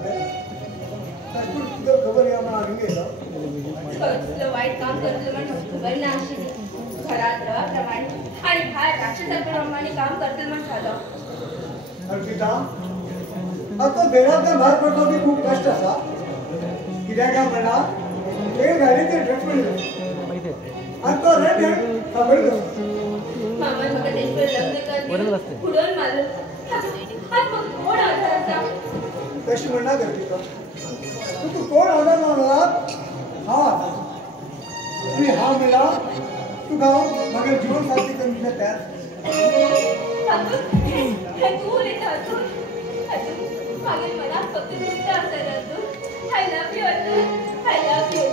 तुझं खबर या मला आम्ही गेलो तुझं वाईट काम करतलं म्हणून खबर नाही घरात प्रमाणे आणि बाहेर राक्षसाप्रमाणे काम करतील म्हणून झालं अर्पिता आता देण्याचा भार पडतो की खूप कष्ट असा कित्याक काय म्हणा ते घाली ते ड्रेस पडले आणि तो रेड खबर मामा मग त्यांच्यावर लग्न करते पुढून मारलं आज मग कोण आधाराचा कशी म्हणणार अर्पिता तू कोण आधार लावला हा आणि हा मिळा तू गाव मगर जीवन साथी करण्याला तयार दूर येत अजून मागे मनात फक्त तुमचं असेल अजून आय लव्ह यू अजून आय लव्ह यू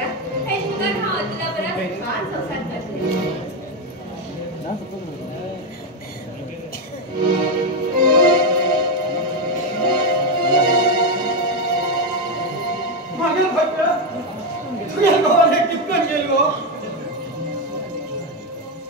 बरा हे शुगर हा तुला बरा छान संसार करते मागे फक्त तुझ्या गावाला कितकं गेलो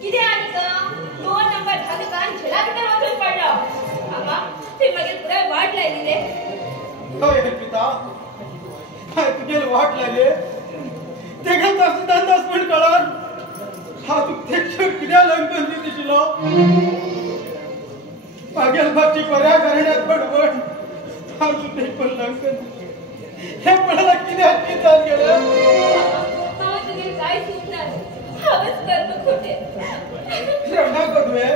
किती आणि का 2 नंबर झालं का झेला किती वाजून पडलं बाबा ते मगे पुरा वाट लायली होय पिता काय तुझे वाट लागले ते घात असं दांदास पण कळण हा तू तेक्षर किद्या लंकन दिशिलो मागेल बाची पर्या करण्यात पडपड हा तू ते पण लंकन हे पडला किद्या चिंता गेलं हा तुझे काय सुटणार हवस करतो खोटे रडा कडवे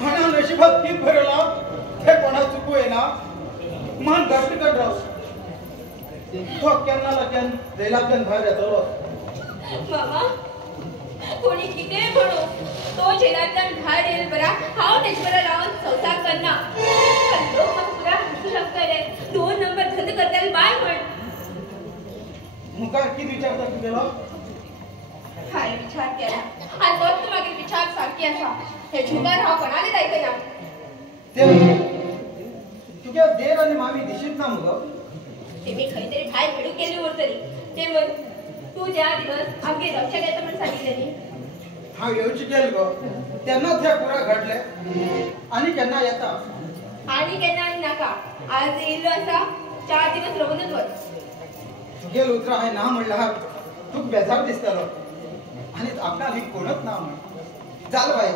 खाना नशिबात कित भरला हे कोणा चुकू आहे ना मन धडकन राहू तो केन्ना लागन रेलातन बाहेर येतलो मामा कोणी किती म्हणू तो जेलातून बाहेर येईल बरा हाव तेच बरा राहून संसार करणार लोक मग पुरा हसू लागताय 2 नंबर धंदे करताना बाय म्हण मुका किती विचारता तुझेला काय विचार केला आणि मग तू मागे विचार सारखी असा हे जुगार हा कोणाला जायचं ना ते तुझ्या देर आणि मामी दिशीत ना मुग ते मी खरीतरी बाहेर खेळू केली वर तरी ते मग तू ज्या दिवस आमगे लक्ष द्यायचं म्हणून सांगितलं हा येऊची गेल गो त्यांना त्या पुरा घडले आणि केन्ना येता आणि केन्ना आणि नाका आज येईल असा 4 दिवस राहूनच वर तुझे उतरा आहे ना म्हणला हा तू बेजार दिसतलो आणि आपला ही कोणच ना म्हण झालं बाई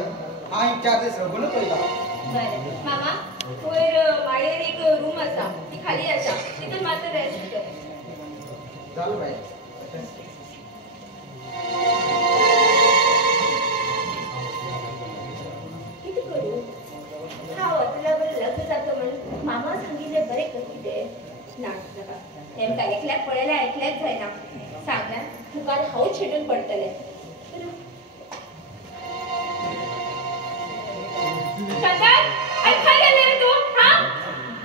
हा 4 दिवस रघुनच होता बरं मामा वर माळेर एक रूम असा ती खाली असा तिथून मात्र रेस्ट कर झालं बाई किती करू हा तुला बरं लग्न जातं म्हणून मामा सांगितले बरे करते ते नका नेमका ऐकल्यात पडायला ऐकल्यात जायना सांगा तुकार हाऊ छेडून पडतले शंकर काय गेले रे तू हा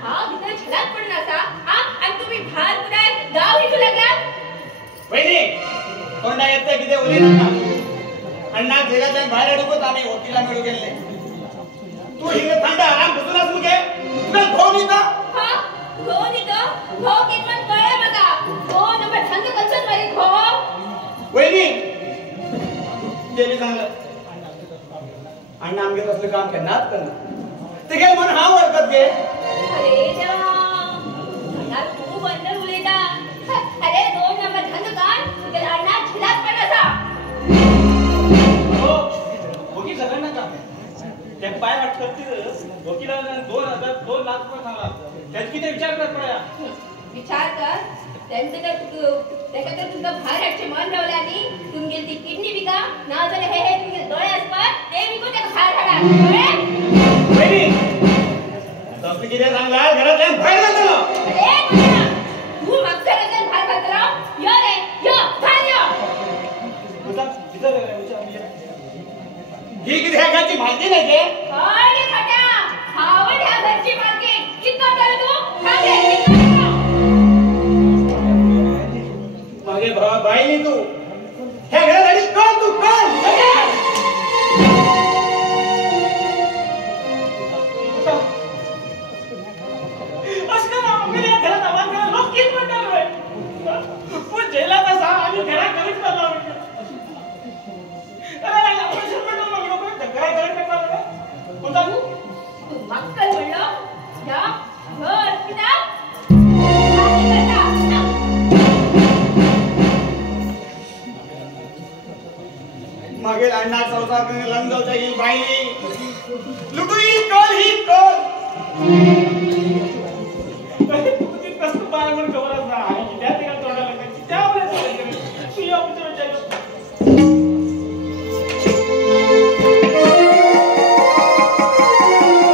हा भीतर झलाक पडून असा हा आणि तुम्ही भार पुराय गाव हिचू लागलात वहिनी कोणता येते किती उली नका अण्णा झेलाच्या बाहेर अडकत आम्ही वकिला मिळू गेले तू हिंग थंड आराम बसूनच मुके तुला धोन येतं हा धोन येतं धो कितमत कळे बघा 2 नंबर थंड कचत मारी धो वहिनी गेली चांगलं अण्णा आमगे तसलं काम करणार करणार ते काय मन हा वळखत घे अरे देवा यार खूप अंदर उलेता अरे 2 नंबर थंड कान तुझे अण्णा झिलात पण असा हो वकील सगळ्यांना काम त्या पाय वाट करतीस वकिलाला 2 लाख रुपये सांगा त्यात किती विचार कर पडा विचार कर त्यांचं तर तुमचं बाहेर हटचे मन लावलं आणि तुमगे ती किडनी विका ना झाले हे तुमगे डोळे असतात ते विकून त्या बाहेर हटा वहिनी तसं किती सांगला घरात येऊन बाहेर जातो अरे कोणा तू मागच्या रस्त्यात बाहेर खातरा यो रे यो बाहेर यो ही किती ह्या घरची माहिती नाही ते काय रे खट्या हावड ह्या घरची मालकी कितना कर तू सांगे मागे बाईनी तू ह्या घरासाठी कोण तू कोण असं ना मग या घरात आवाज करा लोक किती म्हणतात पण जेला तसा आम्ही घरात करीत चाललो अरे ऑपरेशन पण नको नको घरात घरात टाकला कोणता तू मक्कल म्हणलं या घर पिता मागे अण्णा संसार लंग जाऊ जाईल बाई लुटू ही कल